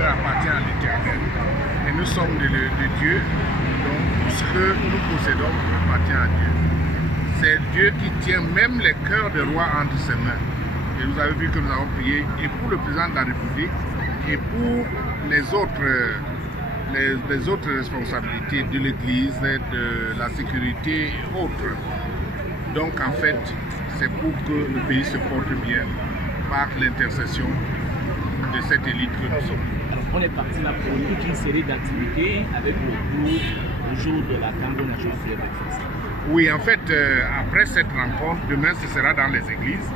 notre appartient à l'Éternel. Et nous sommes de Dieu, donc tout ce que nous possédons appartient à Dieu. C'est Dieu qui tient même les cœurs des rois entre ses mains. Et vous avez vu que nous avons prié et pour le président de la République et pour les autres responsabilités de l'Église, de la sécurité et autres. Donc en fait, c'est pour que le pays se porte bien par l'intercession de cette élite que nous sommes. Alors on est parti là pour toute une série d'activités avec le groupe le jour de la Cameroun National Prayer Breakfast. Oui, en fait, après cette rencontre, demain ce sera dans les églises.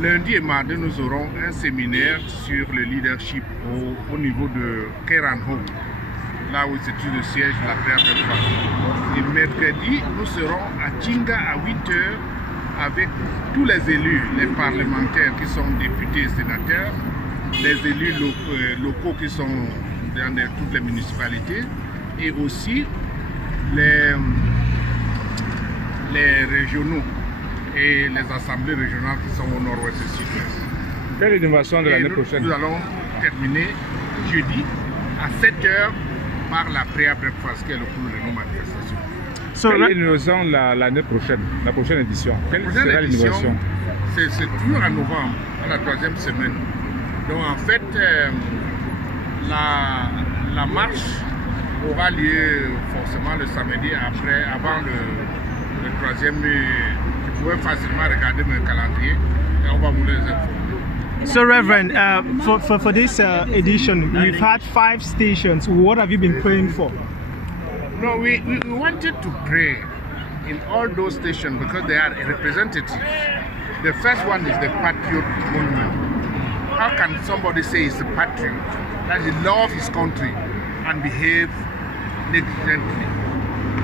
Lundi et mardi, nous aurons un séminaire sur le leadership au niveau de Keranho, là où c'est le siège de la Prayer Breakfast. Et mercredi, nous serons à Tchinga à 8 h avec tous les élus, les parlementaires qui sont députés et sénateurs, les élus locaux qui sont dans toutes les municipalités et aussi les régionaux et les assemblées régionales qui sont au nord-ouest et sud-ouest. Quelle est l'innovation de l'année prochaine? Nous allons terminer jeudi à 7 h par la Prayer Breakfast qui est le cours de nos manifestations. Quelle est l'innovation l'année prochaine, la prochaine édition? Quelle sera l'innovation? C'est toujours en novembre, à la 3e semaine. Donc en fait, la marche aura lieu forcément le samedi avant le 3e. Vous pouvez facilement regarder mon calendrier et on va vous les informer. So Reverend, for this edition, we've had 5 stations. What have you been praying for? No, we wanted to pray in all those stations because they are representatives. The first one is the Patriot Monument. How can somebody say he's a patriot, that he loves his country and behave negligently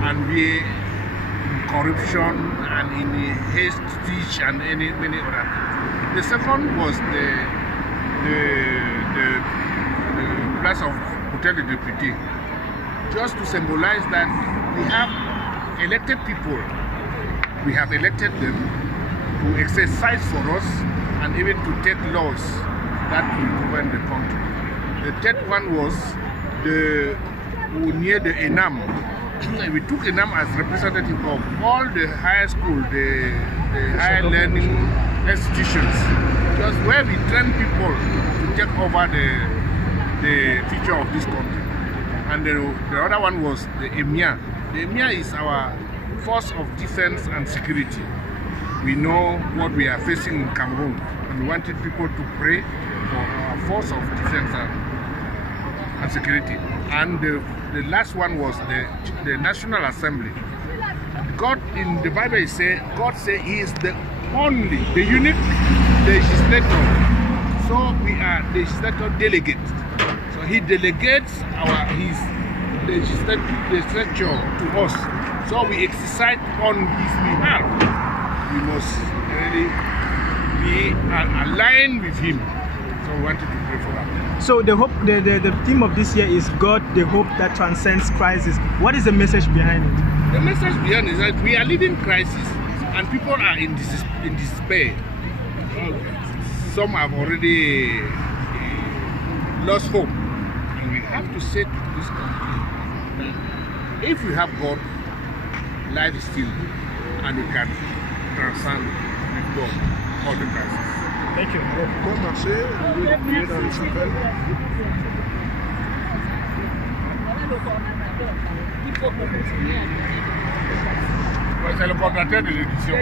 and be in corruption and in hate speech and many other things? The second was the place of Hotel de Député, just to symbolize that we have elected people, we have elected them to exercise for us and even to take laws that will govern the country. The third one was near the ENAM. We took ENAM as representative of all the higher school, the higher learning institutions, just where we train people to take over the future of this country. And the other one was the EMIA. The EMIA is our force of defense and security. We know what we are facing in Cameroon, and we wanted people to pray for our force of defense and security. And the last one was the National Assembly. God in the Bible God says He is the unique legislator. So we are legislator delegates. So He delegates His legislature to us. So we exercise on His behalf. We must really be aligned with Him. So we wanted to pray for that. So the theme of this year is God, the hope that transcends crisis. What is the message behind it? The message behind it is that we are living crisis and people are in despair. Some have already lost hope. And we have to say to this country that if we have God, life is still and we can transcend with God all the crisis. Thank you. C'est le coordinateur de l'édition.